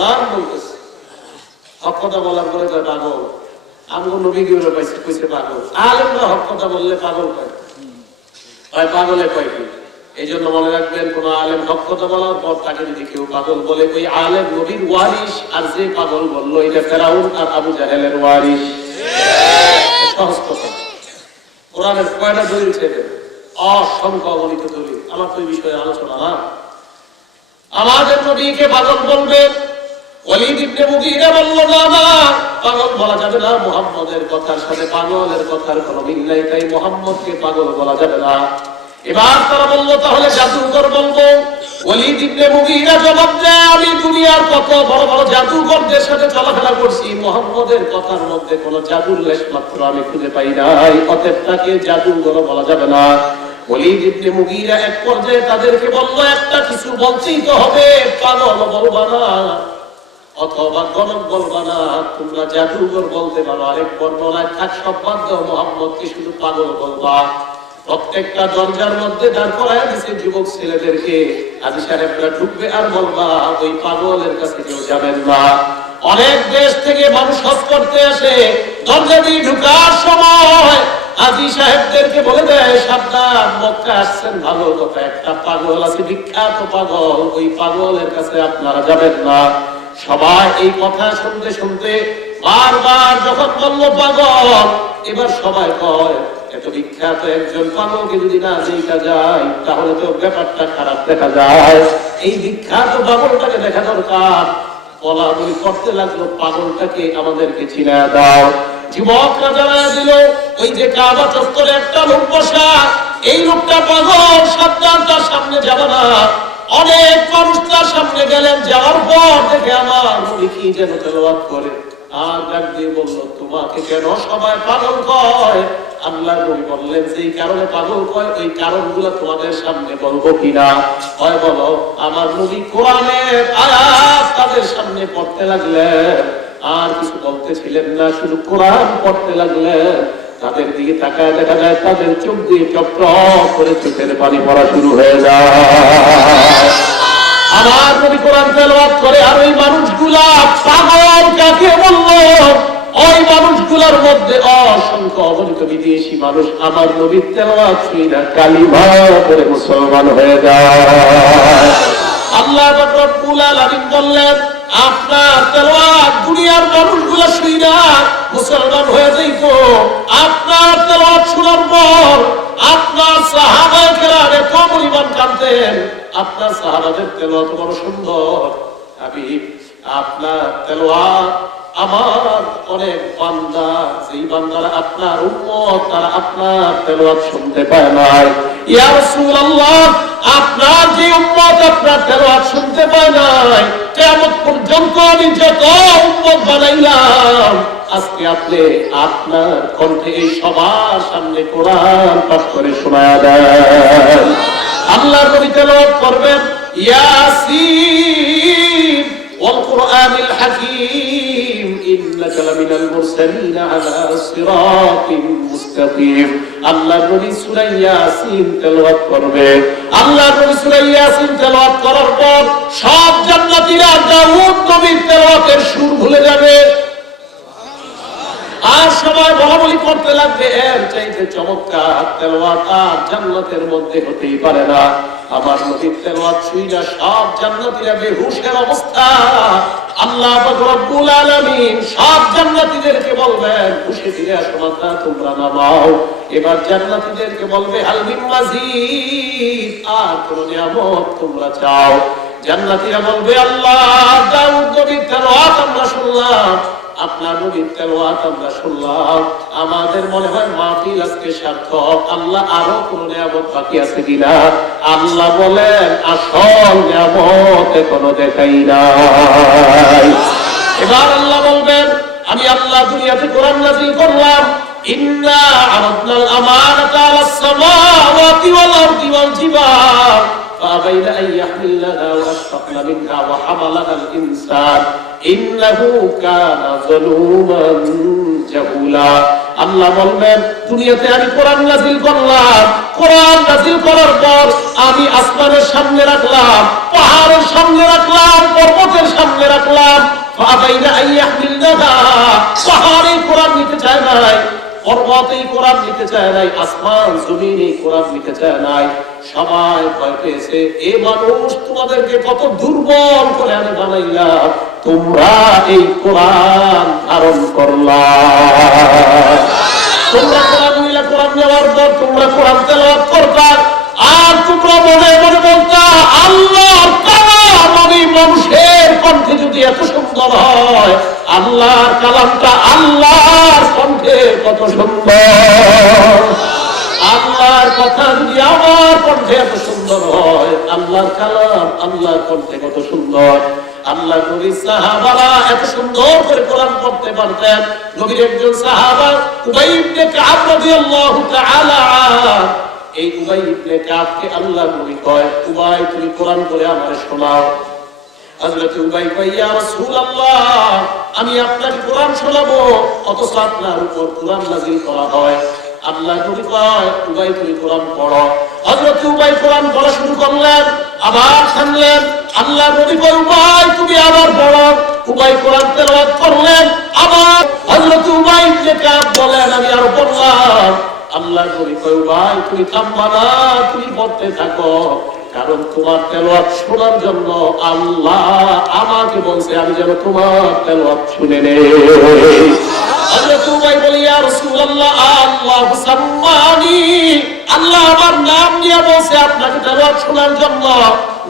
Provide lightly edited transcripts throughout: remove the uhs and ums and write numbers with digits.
কোরআন বলতেছে। হক কথা বলার পরে কয় পাগল, আমগো নবী কি বলে কইছে পাগল। আলেমরা হক কথা বললে পাগল কয়, পাগলে কয় কি? এই জন্য মনে রাখবেন, কোন আলেম হক কথা বলার পর তাকে যদি কেউ পাগল বলে, ওই আলেম নবীর ওয়ারিস, আর যে পাগল বললো এটা ফেরাউন আর আবু জাহেলের ওয়ারিস। সহজ কথা। কোরআনের কয়টা দলিল ছেড়ে অসংখ্য অগণিত দলিল। আমার তো এই বিষয়ে আলোচনা না। আমাদের নবীকে পাগল বলবে, ওয়ালিদ ইবনে মুগীরা বলল না না, পাগল বলা যাবে না, মুহাম্মদের কথার সাথে পাগলের কথার কোনো মিল নাই, তাই মুহাম্মদকে পাগল বলা যাবে না। এবার তারা বলল তাহলে জাদুকর বলবো। ওয়ালিদ ইবনে মুগীরা জবাব দেয়, আমি দুনিয়ার কত বড় বড় জাদুকরদের সাথে চলাফেরা করছি, মুহাম্মদের কথার মধ্যে কোনো জাদুর লেশ মাত্র আমি খুঁজে পাই নাই, অতএব তাকে জাদুকর বলা যাবে না। ওয়ালিদ ইবনে মুগীরা এক পর্যায়ে তাদেরকে বলল, একটা কিছু বলতেই তো হবে, পাগল বলবা না অথবা গণক বলবা না, তোমরা জাদুকর বলতে পারো। আরেক বর্ণনায় থাক সব বাদ দাও, মুহাম্মদকে শুধু পাগল বলবা। প্রত্যেকটা দরজার মধ্যে দাঁড় করায় দিছে যুবক ছেলেদেরকে, আজি সাহেবরা ঢুকবে আর বলবা ওই পাগলের কাছে কেউ যাবেন না। অনেক দেশ থেকে মানুষ হজ করতে আসে, দরজা দিয়ে ঢুকার সময় আজি সাহেবদেরকে বলে দেয়, সাবধান, মক্কা আসছেন ভালো কথা, একটা পাগল আছে, বিখ্যাত পাগল, ওই পাগলের কাছে আপনারা যাবেন না। সবাই এই কথা শুনতে শুনতে বারবার যখন বলল পাগল, এবার সবাই কয় এত বিখ্যাত একজন পাগলকে যদি না দেখা যায় তাহলে তো ব্যাপারটা খারাপ দেখা যায়, এই বিখ্যাত পাগলটাকে দেখা দরকার। বলা বলি করতে লাগলো, পাগলটাকে আমাদেরকে চিনা দাও। যুবকরা জানায় দিল, ওই যে কাবা চত্বরে একটা লোক বসা, এই লোকটা পাগল, সাবধান, তার সামনে যাবে না। অনেক মানুষ তার সামনে গেলেন, যাওয়ার পর দেখে আমার নবী কি যেন তেলাওয়াত করে, আর ডাক দিয়ে বলল, তোমাকে কেন সবাই পাগল কয়? আল্লাহর নবী বললেন, যেই কারণে পাগল কয় ওই কারণগুলো তোমাদের সামনে বলবো কিনা? হয় বলো। আমার নবী কোরআনের আয়াত তাদের সামনে পড়তে লাগলেন, আর কিছু বলতেছিলেন না, শুধু কোরআন পড়তে লাগলেন। তাদের দিকে তাকায় দেখা যায় তাদের চোখ দিয়ে চক্র করে চোখের পানি পড়া শুরু হয়ে যায়। আমার নবী কোরআন তেলাওয়াত করে, আর ওই মানুষগুলা পাগল কাকে বললো? ওই মানুষগুলোর মধ্যে অসংখ্য অগণিত বিদেশি মানুষ আমার নবীর তেলাওয়াত শুনে কালিমা পড়ে মুসলমান হয়ে যায়। আল্লাহ রাব্বুল আলামিন বললেন, আপনার তেলাওয়াত দুনিয়ার মানুষগুলো শুনে মুসলমান হয়ে যাইত। আপনার তেলাওয়াত শোনার পর আপনার সাহাবায়ে কেরাম এত পরিমাণ কাঁদতেন। আপনার সাহাবাদের তেলাওয়াত বড় সুন্দর, হাবিব আপনার তেলাওয়াত আমার অনেক বান্দা, যেই বান্দারা আপনার উম্মত, তারা আপনার তেলাওয়াত শুনতে পায় নাই। ইয়া রাসূলুল্লাহ, আপনার যে উম্মত আপনার তেলাওয়াত শুনতে পায় নাই, কিয়ামত পর্যন্ত আমি যত উম্মত বানাইলাম, আজকে আপনি আপনার কণ্ঠে এই সবার সামনে কোরআন পাঠ করে শোনায়া দেন। আল্লাহর নবী তেলাওয়াত করবেন, ইয়াসিন ওয়াল কুরআনিল হাকীম ইন্নাকা লামিনাল মুরসালিন আলা সিরাতিন মুস্তাকিম। আল্লাহর নবী সূরা ইয়াসিন তেলাওয়াত করবে। আল্লাহর নবী সূরা ইয়াসিন তেলাওয়াত করার পর সব জান্নাতীরা দাউদ নবীর তেলাওয়াতের সুর ভুলে যাবে, আর সবাই বলাবলি করতে লাগবে, এর চাইতে চমৎকার তেলাওয়াত আর জান্নাতের মধ্যে হতেই পারে না। আমার নবীর তেলাওয়াত শুনে সব জান্নাতীরা বেহুশের অবস্থা। আল্লাহ পাক রব্বুল আলামিন সব জান্নাতীদেরকে বলবেন, খুশি ফিরে আসো মাতা, তোমরা নামাও। এবার জান্নাতীদেরকে বলবে, হাল মিন মাজিদ, আর কোন নিয়ামত তোমরা চাও? জান্নাতীরা বলবে, আল্লাহ দাউদ নবীর তেলাওয়াত আমরা শুনলাম, আপনার নবীর তেলাওয়াত আমরা শুনলাম, আমাদের মনে হয় মাহফিল আজকে সার্থক। আল্লাহ আরো কোন নিয়ামত বাকি আছে কিনা? আল্লাহ বলেন, আসল নিয়ামত এখনো দেখাই নাই। এবার আল্লাহ বলবেন, আমি আল্লাহ দুনিয়াতে কোরআন নাযিল করলাম, ইন্না আরাদনাল আমানাতা আলাস সামাওয়াতি ওয়াল আরদি ওয়াল জিবাল فأبين أن يحملنها وأشفقن منها وحملها الإنسان إنه كان ظلوما جهولا। আল্লাহ বলবেন, দুনিয়াতে আমি কোরআন নাযিল করলাম, কোরআন নাযিল করার পর আমি আসমানের সামনে রাখলাম, পাহাড়ের সামনে রাখলাম, পর্বতের সামনে রাখলাম, রাখলাম, ফাবাইনা আইয়াহমিলনাহা, পাহাড়ে কোরআন নিতে চায় নাই, পর্বতে কোরআন নিতে চায় নাই, আসমান জমিনে কোরআন নিতে চায় নাই, সবাই ভয় পেয়েছে। এ মানুষ তোমাদেরকে কত দুর্বল করে আমি বানাইলাম, তোমরা এই কোরআন ধারণ করলা। তোমরা কোরআন নিলে, কোরআন নেওয়ার পর তোমরা কোরআন তেলাওয়াত করতা, আর তোমরা মনে মনে বলতা আল্লাহর কালাম, আমি মানুষের কণ্ঠে যদি এত সুন্দর হয়, আল্লাহর কালামটা আল্লাহর কণ্ঠে কত সুন্দর, আল্লাহর কথা যদি আমার কণ্ঠে এত সুন্দর হয়, আল্লাহর কালাম আল্লাহর কণ্ঠে কত সুন্দর। আল্লাহ নবী সাহাবারা এত সুন্দর করে কোরআন পড়তে পারতেন। নবীর একজন সাহাবা উবাই ইবনে কাব রাদিয়াল্লাহু তাআলা, এই উবাই ইবনে কাবকে আল্লাহ নবী কয়, উবাই তুমি কোরআন পড়ে আমারে শোনাও। হযরত উবাই কয়, ইয়া রাসূলুল্লাহ, আমি আপনাকে কোরআন শোনাবো, অথচ আপনার উপর কোরআন নাযিল করা হয়। আল্লাহ নবী কয়, উবাই তুমি কোরআন পড়ো। হযরত উবাই কোরআন পড়া শুরু করলেন, আবার থামলেন। আল্লাহ নবী কয়, উবাই তুমি আবার পড়ো। উবাই কোরআন তেলাওয়াত করলেন, আবার হযরত উবাই ইবনে কাব বলেন, আমি আরো পড়লাম। আল্লাহ নবী কয়, উবাই তুমি থামবা না, তুমি পড়তে থাকো, কারণ তোমার তেলাওয়াত শোনার জন্য আল্লাহ আমাকে বলছে, আমি যেন তোমার তেলাওয়াত শুনে নেই। হযরত উবাই বলে, ইয়া রাসূলুল্লাহ, আল্লাহ সাম্মানি, আল্লাহ আমার নাম নিয়ে বলছে আপনাকে তেলাওয়াত শোনার জন্য।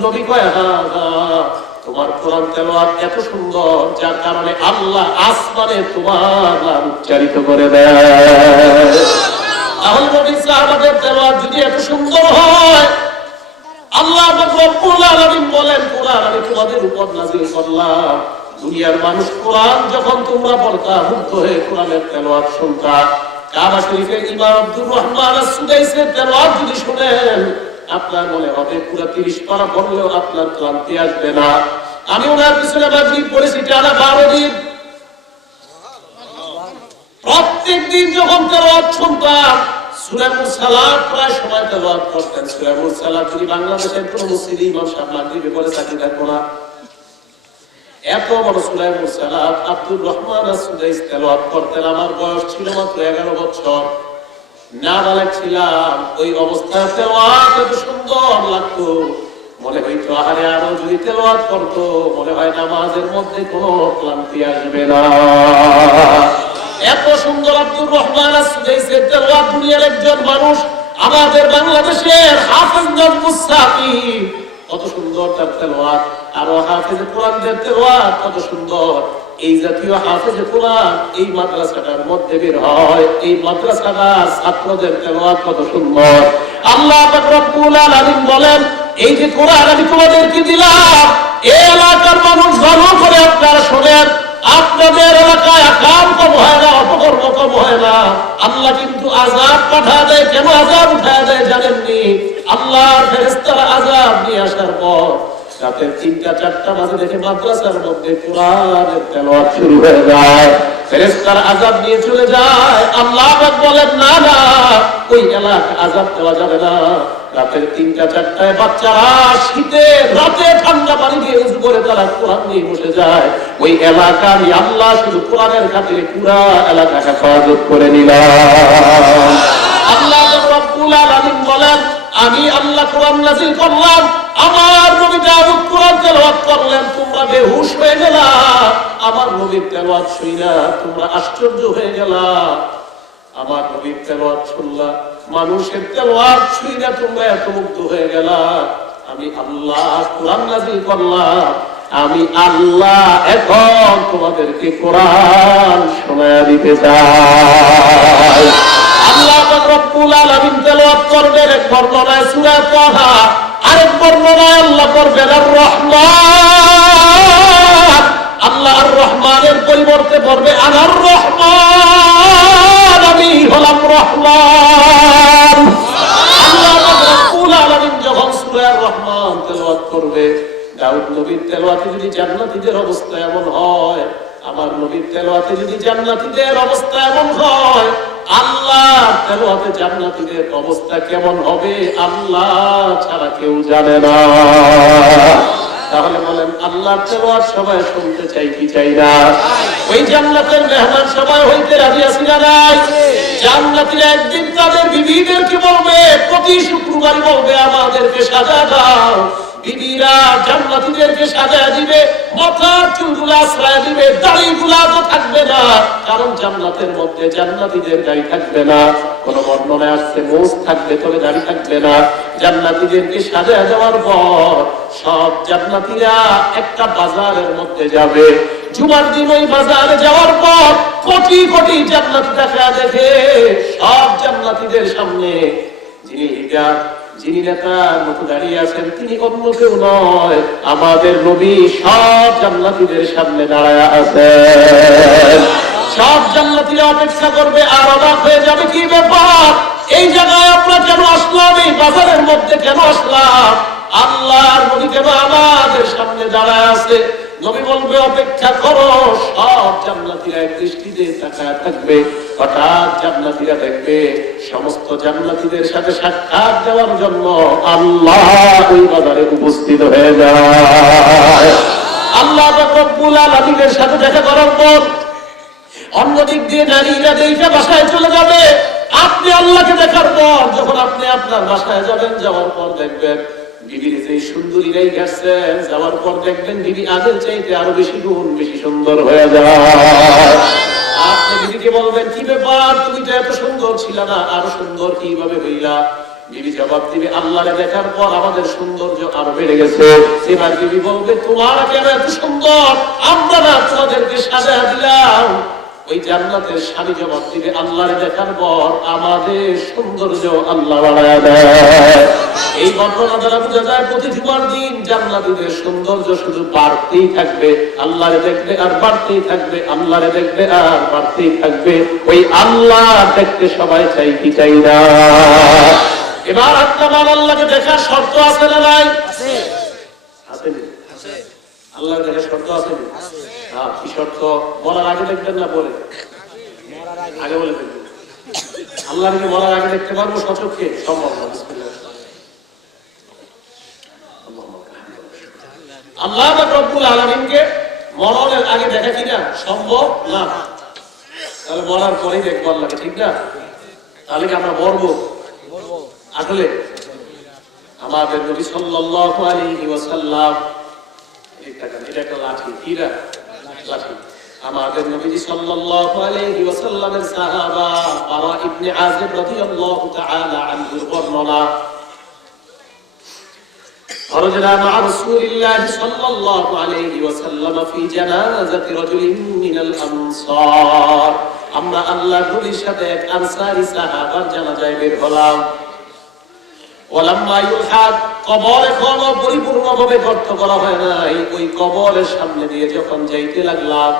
নবী কয়, হ্যাঁ হ্যাঁ, তোমার কোরআন তেলাওয়াত এত সুন্দর, যার কারণে আল্লাহ আসমানে তোমার নাম উচ্চারিত করে দেয়। তাহলে নবী সাহাবাদের তেলাওয়াত যদি এত সুন্দর হয়, আল্লাহ রব্বুল আলামিন বলেন, কোরআন আমি তোমাদের উপর নাযিল করলাম। দুনিয়ার মানুষ কোরআন যখন তোমরা পড়তা, মুগ্ধ হয়ে কোরআনের তেলাওয়াত শুনতা। কাবা শরীফের ইমাম আব্দুর রহমান আস-সুদাইসের তেলাওয়াত যদি শুনেন, আপনার মনে হবে পুরো 30 পারা পড়লেও আপনার ক্লান্তি আসবে না। আমি ওনার পিছনে মাগরিব পড়েছি টানা 12 দিন। প্রত্যেক দিন যখন তেলাওয়াত শুনতাম, সূরা মুরসালাত প্রায় সময় তেলাওয়াত করতেন। সূরা মুরসালাত যদি বাংলাদেশের কোনো মুসলিম ইমাম সাহেব মাগরিবে পড়ে থাকি দেখবো না। এত বড় সূরা মুরসালাত আব্দুর রহমান আস-সুদাইস তেলাওয়াত করতেন। আমার বয়স ছিল মাত্র 11 বছর, নাবালেগ ছিলাম। ওই অবস্থায় তেলাওয়াত এত সুন্দর লাগতো, মনে হইতো আরে আরো যদি তেলাওয়াত করতো, মনে হয় নামাজের মধ্যে কোনো ক্লান্তি আসবে না। এত সুন্দর আব্দুর রহমান আস-সুদাইসের তেলাওয়াত দুনিয়ার একজন মানুষ, আমাদের বাংলাদেশের হাফেজ নাজমুস সাকি, কত সুন্দর তার তেলাওয়াত। আর হাফেজে কোরআনের তেলাওয়াত কত সুন্দর। এই জাতীয় হাফেজে কোরআন এই মাদ্রাসাটার মধ্যে বের হয়, এই মাদ্রাসাটার ছাত্রদের তেলাওয়াত কত সুন্দর। আল্লাহ পাক রব্বুল আলামিন বলেন, এই যে কোরআন আমি তোমাদেরকে দিলাম, এই এলাকার মানুষ ভালো করে আপনারা শোনেন, আপনাদের এলাকায় আকাম কম হয় না, অপকর্ম কম হয় না। আল্লাহ কিন্তু আযাব পাঠা দেয়। কেন আযাব উঠায় দেয় জানেননি? আল্লাহর ফেরেশতারা আযাব নিয়ে আসার পর রাতের 3টা-4টা বাজে দেখে মাদ্রাসার মধ্যে কোরআনের তেলাওয়াত শুরু হয়ে যায়, ফেরেশতারা আযাব নিয়ে চলে যায়। আল্লাহ পাক বলেন, না না, ওই এলাকায় আযাব দেওয়া যাবে না। রাতের 3টা-4টায় বাচ্চারা শীতে রাতে ঠান্ডা পানি দিয়ে উজু করে তারা কোরআন নিয়ে বসে যায়। ওই এলাকা আমি আল্লাহ শুধু কোরআনের খাতিরে পুরা এলাকা হেফাজত করে নিলাম। আল্লাহ রব্বুল আলামিন বলেন, আমি আল্লাহ কোরআন নাযিল করলাম, আমার নবী দাউদ কোরআন তেলাওয়াত করলেন, তোমরা বেহুশ হয়ে গেলা। আমার নবীর তেলাওয়াত শুইনা তোমরা আশ্চর্য হয়ে গেলা। আমার নবীর তেলাওয়াত শুনলা, মানুষের তেলাওয়াত শুইনা তোমরা এত মুগ্ধ হয়ে গেলা। আমি আল্লাহ কোরআন নাযিল করলাম, আমি আল্লাহ এখন তোমাদেরকে কোরআন শোনায়া দিতে চাই। আল্লাহ পাক রব্বুল আলামিন তেলাওয়াত করবেন এক বর্ণনায় সূরা তাহা, আরেক বর্ণনায় আল্লাহ করবেন আর রহমান। আল্লাহ আর রহমানের পরিবর্তে পড়বে আনার রহমান, আমি হলাম রহমান। আল্লাহ পাক রব্বুল আলামিন যখন সূরা আর রহমান তেলাওয়াত করবে, দাউদ নবীর তেলাওয়াতে যদি জান্নাতীদের অবস্থা এমন হয়, আমার নবীর তেলাওয়াতে যদি জান্নাতীদের অবস্থা এমন হয়, আল্লাহ তেলাওয়াতে জান্নাতীদের অবস্থা কেমন হবে আল্লাহ ছাড়া কেউ জানে না। তাহলে বলেন আল্লাহর তেলাওয়াত সবাই শুনতে চাই কি চাই না? ওই জান্নাতের মেহমান সবাই হইতে রাজি আছি না নাই? জান্নাতীরা একদিন তাদের বিবিদেরকে বলবে, প্রতি শুক্রবার বলবে আমাদেরকে সাজা দাও। বিবিরা জান্নাতীদেরকে সাজা দিবে, মাথার চুলগুলো আশ্রয় দিবে, দাড়িগুলা তো থাকবে না, কারণ জান্নাতের মধ্যে জান্নাতীদের দাড়ি থাকবে না। কোন বর্ণনায় আসছে মোজ থাকবে তবে দাড়ি থাকবে না। জান্নাতীদেরকে সাজা দেওয়ার পর সব জান্নাতীরা একটা বাজারের মধ্যে যাবে। জুমার দিন ওই বাজারে যাওয়ার পর কোটি কোটি জান্নাতী দেখা দেখে সব জান্নাতীদের সামনে যিনি লিডার, যিনি নেতার মতো দাঁড়িয়ে আছেন, তিনি অন্য কেউ নয়, আমাদের নবী সব জান্নাতীদের সামনে দাঁড়ায় আছেন। সব জান্নাতীরা অপেক্ষা করবে আর অবাক হয়ে যাবে, কি ব্যাপার, এই জায়গায় আমরা কেন আসলাম, এই বাজারের মধ্যে কেন আসলাম, আল্লাহর নবী কেন আমাদের সামনে দাঁড়ায় আছে? নবী বলবে অপেক্ষা করো। সব জান্নাতীরা এক দৃষ্টিতে তাকায় থাকবে। হঠাৎ জান্নাতীরা দেখবে সমস্ত জান্নাতীদের সাথে সাক্ষাৎ দেওয়ার জন্য আল্লাহ ওই বাজারে উপস্থিত হয়ে যায়। আল্লাহ রব্বুল আলামিনের সাথে দেখা করার পর অন্যদিক দিয়ে নারীরা দেখে বাসায় চলে যাবে। আপনি আল্লাহকে দেখার পর যখন আপনি আপনার বাসায় যাবেন, যাওয়ার পর দেখবেন বিবির যে সুন্দরীরাই গেছেন, যাওয়ার পর দেখবেন বিবি আগের চাইতে আরো বেশি গুণ বেশি সুন্দর হয়ে যায়। আপনি বিবিকে বলবেন, কি ব্যাপার, তুমি তো এত সুন্দর ছিল না, আরো সুন্দর কিভাবে হইলা? বিবি জবাব দিবে, আল্লাহরে দেখার পর আমাদের সৌন্দর্য আরো বেড়ে গেছে। এবার বিবি বলবে, তোমার কেন এত সুন্দর, আমরা না তোমাদেরকে সাজা দিলাম? ওই জান্নাতের স্বামী জবাব দিবে, আল্লাহরে দেখার পর আমাদের সৌন্দর্য আল্লাহ বাড়ায় দেয়। এই ঘটনা দ্বারা বোঝা যায় প্রতি জুমার দিন জান্নাতীদের সৌন্দর্য শুধু বাড়তেই থাকবে, আল্লাহরে দেখবে আর বাড়তেই থাকবে, আল্লাহরে দেখবে আর বাড়তেই থাকবে। ওই আল্লাহ দেখতে সবাই চাই কি চাই না? এবার আপনার আল্লাহকে দেখার শর্ত আছে না নাই? আছে। আল্লাহ দেখার শর্ত আছে। হ্যাঁ, কি শর্ত? মরার আগে দেখবেন না পরে? আগে বলে দেখবেন। আল্লাহকে মরার আগে দেখতে পারবো সচক্ষে? সম্ভব না। আল্লাহ রব্বুল আলামিনকে মরণের আগে দেখা কিনা সম্ভব না। তাহলে মরার পরেই দেখবো আল্লাহকে, ঠিক না? তাহলে কি আমরা মরবো? আসলে আমাদের নবী সাল্লাল্লাহু আলাইহি ওয়াসাল্লাম, এটা একটা লাঠি, কিরা লাঠি, আমাদের নবী সাল্লাল্লাহু আলাইহি ওয়াসাল্লামের সাহাবা বারা ইবনে আযিব রাদিয়াল্লাহু তাআলা আনহুর বর্ণনা, خرجنا مع رسول الله صلى الله عليه وسلم في جنازة رجل من الأنصار। আমরা আল্লাহর নবীর সাথে এক আনসারী সাহাবার জানাজায় বের হলাম। ওয়ালাম্মা ইউহাদ, কবর এখনো পরিপূর্ণভাবে গর্ত করা হয় নাই। ওই কবরের সামনে দিয়ে যখন যাইতে লাগলাম,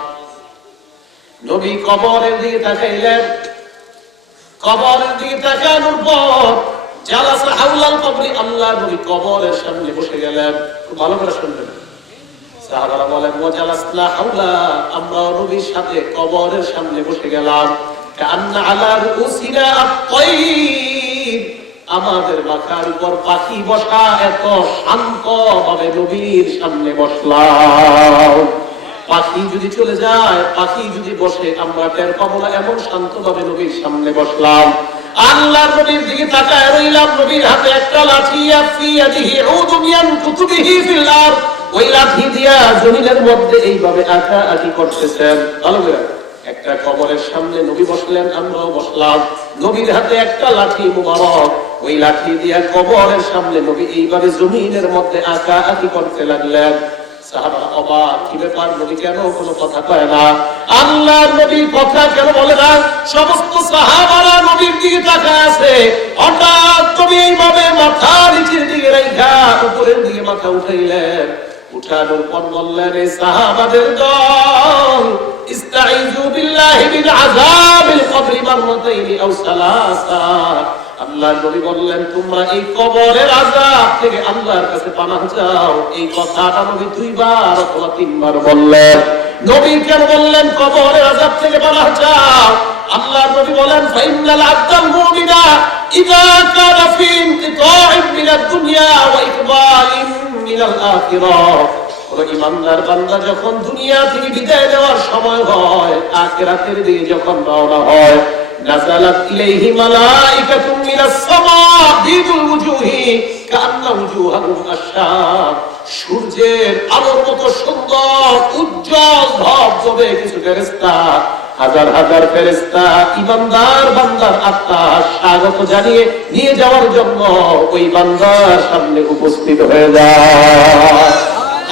নবী কবরের দিকে তাকাইলেন। কবরের দিকে তাকানোর পর জালাসা হাওলাল কবরি, আল্লাহর নবী কবরের সামনে বসে গেলেন। খুব ভালো করে শুনবেন। সাহাবারা বলেন, ওয়া জালাসনা হাওলা, আমরা নবীর সাথে কবরের সামনে বসে গেলাম। কান্না আলা রুসিনা আত-তাইর, আমাদের মাথার উপর পাখি বসা, এত শান্ত ভাবে নবীর সামনে বসলাম। পাখি যদি চলে যায়, পাখি যদি বসে, আমরা টের পাবো না, এমন শান্ত ভাবে নবীর সামনে বসলাম। আল্লাহর নবীর দিকে তাকায় রইলাম। নবীর হাতে একটা লাঠি, ইয়াদিহি উদুম ইয়ানকুতু বিহি ফিল আরদ, ওই লাঠি দিয়া জমিনের মধ্যে এইভাবে আঁকাআঁকি করতেছেন। ভালো করে, একটা কবরের সামনে নবী বসলেন, আমরাও বসলাম। নবীর হাতে একটা লাঠি মুবারক, ওই লাঠি দিয়া কবরের সামনে নবী এইভাবে জমিনের মধ্যে আঁকাআঁকি করতে লাগলেন। সাহাবারা অবাক, কি ব্যাপার, নবী কেন কোনো কথা কয় না? আল্লাহর নবী কথা কেন বলে না? সমস্ত সাহাবারা নবীর দিকে তাকায় আছে। হঠাৎ নবী এইভাবে মাথা নিচের দিকে রাখা উপরের দিকে মাথা উঠাইলেন। উঠানোর পর বললেন, এই সাহাবাদের দল, ইস্তাইযু বিল্লাহি মিন আযাবিল কবরি মাররাতাইনি আও সালাসা। আল্লাহর নবী বললেন, তোমরা এই কবরের আযাব থেকে আল্লাহর কাছে পানাহ চাও। এই কথাটা নবী দুইবার অথবা তিনবার বললেন। নবী কেন বললেন কবরের আযাব থেকে পানাহ চাও? আল্লাহর নবী বলেন, ফাইনাল আবদাল মুমিনা ইযা কানা ফি ইনকিতাইন মিনাদ দুনিয়া ওয়া ইকবালিন মিনাল আখিরাহ। কোন ঈমানদার বান্দা যখন দুনিয়া থেকে বিদায় নেওয়ার সময় হয়, আখিরাতের দিকে যখন রওনা হয়, নাযালাত ইলাইহি মালাইকাতুম মিনাস সামা বিদুল ওয়াজুহি কান্না ওয়াজুহাহুম আশ-শাম। সূর্যের আলোর মতো সুন্দর উজ্জ্বল ধবধবে কিছু ফেরেশতা, হাজার হাজার ফেরেশতা ঈমানদার বান্দার আত্মা স্বাগত জানিয়ে নিয়ে যাওয়ার জন্য ওই বান্দার সামনে উপস্থিত হয়ে যায়।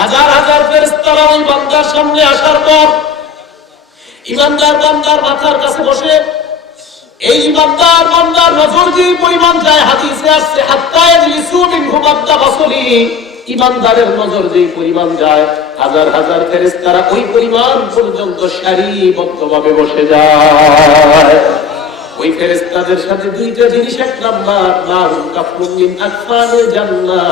হাজার হাজার ফেরেশতারা ওই বান্দার সামনে আসার পর ঈমানদার বান্দার মাথার কাছে বসে এই বান্দার নজর যে পরিমাণ যায়, হাদিসে আসছে হাত্তা ইয়াজলিসু মিনহু মাদ্দা বাসরি, ঈমানদারের নজর যে পরিমাণ যায়, হাজার হাজার ফেরেশতারা ওই পরিমাণ পর্যন্ত সারিবদ্ধভাবে বসে যায়। ওই ফেরেশতাদের সাথে দুইটা জিনিস, এক নাম্বার নারুন কাফরুন মিন আকফানিল জান্নাহ,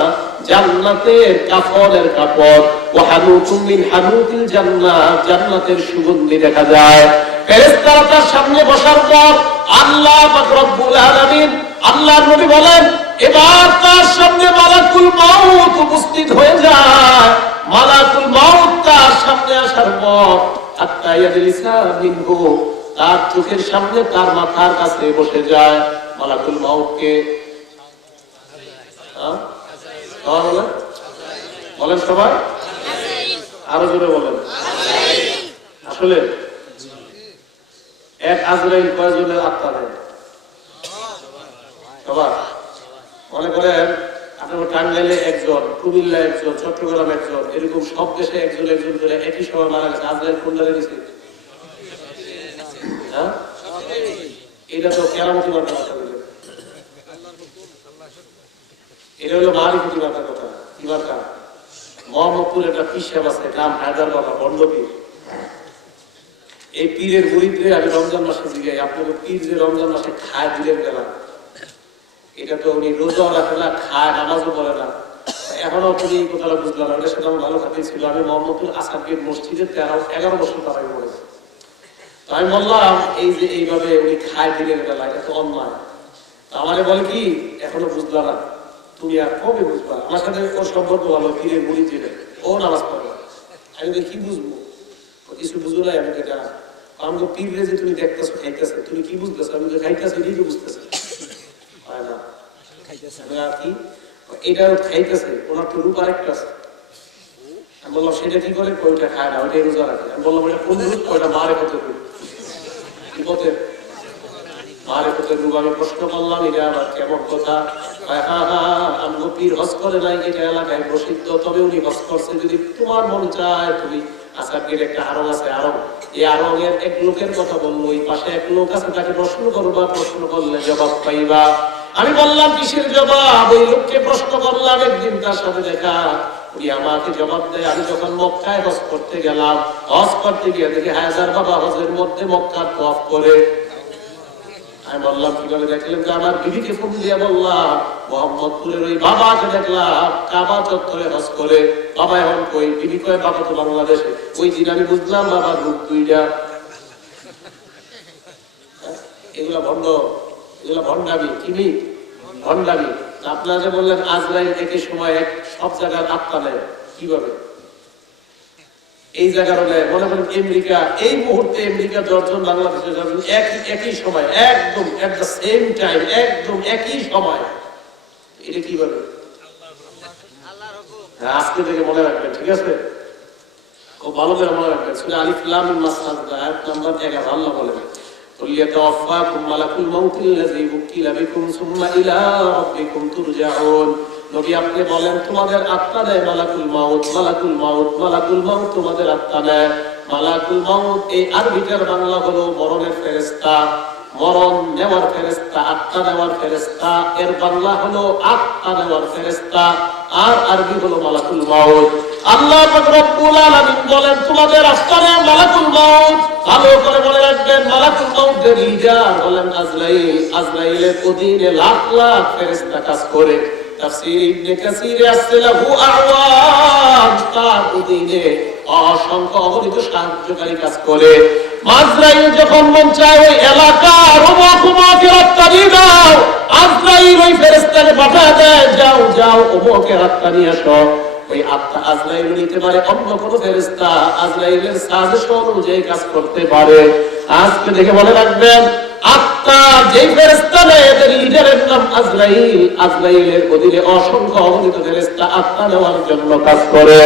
জান্নাতের কাফনের কাপড়, ওয়া হানুতুম মিন হানুতিল জান্নাহ, জান্নাতের সুগন্ধি দেখা যায়। ফেরেশতারা তার সামনে বসার পর আল্লাহ পাক রব্বুল আলামিন, আল্লাহর নবী বলেন, এবার তার সামনে মালাকুল মাউত উপস্থিত হয়ে যায়। মালাকুল মাউত তার সামনে আসার পর হাত্তা ইয়াজলিসা মিনহু, তার চোখের সামনে তার মাথার কাছে বসে যায়। মালাকুল মাউতকে বলেন সবাই, আরো জোরে বলেন। আসলে এক আজরাইল কয়জনের আত্মা নেয়? সবার। মনে করেন আপনার টাঙ্গাইলে একজন, কুমিল্লা একজন, চট্টগ্রাম একজন, এরকম সব দেশে একজন একজন করে একই সময় মারা গেছে। আজরাইল কোন জায়গায় গেছে? হ্যাঁ, এটা তো কেরামতি বার্তার কথা। এটা হলো মারিফতি বার্তার কথা। কি বার্তা? মোহাম্মদপুর একটা পীর সাহেব আছে, নাম হায়দার বাবা, বন্ড পীর। এই পীরের মুরিদরে আমি রমজান মাসে জিগাই, আপনাকে পীর যে রমজান মাসে খায় দিলেন গেলা, এটা তো উনি রোজাও রাখে না, খায়, নামাজও পড়ে না। এখনো তুমি এই কথাটা বুঝলাম। ওটার সাথে আমার ভালো খাতে ছিল। আমি মোহাম্মদপুর আসাদগেট মসজিদে 11 বছর তারাই পড়েছি। তো আমি বললাম, এই যে এইভাবে উনি খায় দিলেন গেলা, এটা তো অন্যায়। আমারে বলে কি, এখনো বুঝলা না, তুমি আর কবে বুঝবা? আমার সাথে ওর সম্পর্ক ভালো, পীরের মুরিদ যেটা, ও নামাজ পড়ে। আমি কি বুঝবো? কিছু বুঝবো না। আমি এটা আমাকে পীরে যে তুমি দেখতেছো খাইতেছে, তুমি কি বুঝতেছো? আমি তো খাইতেছি, এটাই তো বুঝতেছে। হয় না আর কি, এটাও খাইতেছে, ওনার তো রূপ আরেকটা আছে। আমি বললাম, সেটা কি করে? ওইটা খায় না, ওইটাই রোজা রাখে। আমি বললাম, ওইটা কোন রূপ? ওইটা মারে কত রূপ, কি পথে মারে কত রূপ। আমি প্রশ্ন করলাম, এটা আবার কেমন কথা? আমি পীর হজ করে নাই, এটা এলাকায় প্রসিদ্ধ, তবে উনি হজ করছে। যদি তোমার মন চায়, তুমি আসাদের একটা আরং আছে, আরং, এই আরঙের এক লোকের কথা বললো, ওই পাশে এক লোক আছে, তাকে প্রশ্ন করবা, প্রশ্ন করলে জবাব পাইবা। আমি বললাম, কিসের জবাব? ওই লোককে প্রশ্ন করলাম, একদিন তার সাথে দেখা, উনি আমাকে জবাব দেয়, আমি যখন মক্কায় হজ করতে গেলাম, হজ করতে গিয়ে দেখি হায়দার বাবা হজের মধ্যে মক্কার তওয়াফ করে। আমি বললাম, কিভাবে দেখলেন? আমার বিবিকে ফোন দিয়ে বললাম, মোহাম্মদপুরের ওই বাবাকে দেখলাম কাবা চত্বরে হজ করে। বাবা এখন কই? বিবি কয়, বাবা তো বাংলাদেশে। ওই দিন আমি বুঝলাম বাবার রূপ দুইটা। এগুলা ভণ্ড, এগুলা ভণ্ডামি। কিনি ভণ্ডামি। আপনারা যে বললেন আজরাইল একই সময় এক সব জায়গার আত্মা নেয়, কিভাবে? এই জায়গার হলে মনে করেন আমেরিকা, এই মুহূর্তে আমেরিকা 10 জন বাংলাদেশে যাবেন একই সময়, একদম এট দ্য সেম টাইম, একদম একই সময়। এটা কিভাবে? আজকে থেকে মনে রাখবেন, ঠিক আছে? খুব ভালো করে মনে রাখবেন। সূরা আলিফ লাম মিম আয়াত নাম্বার 11 আল্লাহ বলেন, লিয়াতাওয়াফাকুম মালাকুল মাউতিল্লাযী বুকিলা বিকুম সুম্মা ইলা রাব্বিকুম তুরজাউন। নবী আপনি বলেন, তোমাদের আত্মা দেয় মালাকুল মাউত, মালাকুল মাউত, মালাকুল মাউত তোমাদের আত্মা দেয়। মালাকুল মাউত এই আরবিটার বাংলা হলো মরণের ফেরেশতা, মরণ নেওয়ার ফেরেশতা, আত্মা নেওয়ার ফেরেশতা। এর বাংলা হলো আত্মা নেওয়ার ফেরেশতা, আর আরবি হলো মালাকুল মাউত। আল্লাহ পাক রব্বুল আলামিন বলেন, তোমাদের আত্মা নেয় মালাকুল মাউত। ভালো করে মনে রাখবেন, মালাকুল মাউতের লিডার হলেন আজরাইল। আজরাইলের অধীনে লাখ লাখ ফেরেশতা কাজ করে। তাফসীর ইবনে কাসীরে আছে, লাহু আওয়ান, তার অধীনে অসংখ্য অগণিত সাহায্যকারী কাজ করে। আজরাইল যখন মন চায় ওই এলাকার অমুক আত্মা নিয়ে দাও, আজরাইল ওই ফেরেশতাকে পাঠিয়ে দেয়, যাও যাও অমুকের আত্মা নিয়ে আসো। ওই আত্মা আজরাইল নিতে পারে, অন্য কোন ফেরেশতা আজরাইলের সাজেশন অনুযায়ী কাজ করতে পারে। আজকে দেখে মনে রাখবেন, আত্মা যেই ফেরেশতা নেয় এদের লিডারের নাম আজরাইল। আজরাইলের অধীনে অসংখ্য অগণিত ফেরেশতা আত্মা নেওয়ার জন্য কাজ করে।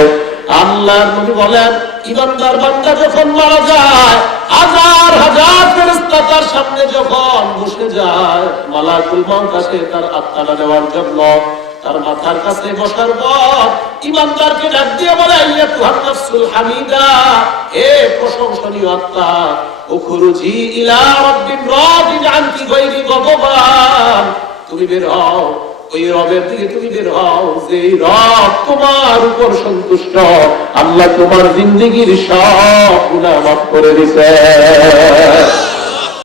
আল্লাহর নবী বলেন, ইমানদার বান্দা যখন মারা যায়, হাজার হাজার ফেরেশতা তার সামনে যখন বসে যায়, মালাকুল মউত আসে তার আত্মাটা নেওয়ার জন্য। তার মাথার কাছে বসার পর ইমানদারকে ডাক দিয়ে বলে, আইয়াতুহান নাফসুল হামিদা, হে প্রশংসনীয় আত্মা, উখরুজি ইলা রাব্বিন রাদিন আনকি গায়রি গদবান, তুমি বের হও ওই রবের দিকে, তুমি বের হও যে রব তোমার উপর সন্তুষ্ট। আল্লাহ তোমার জিন্দেগীর সব গুনাহ মাফ করে দিয়েছে।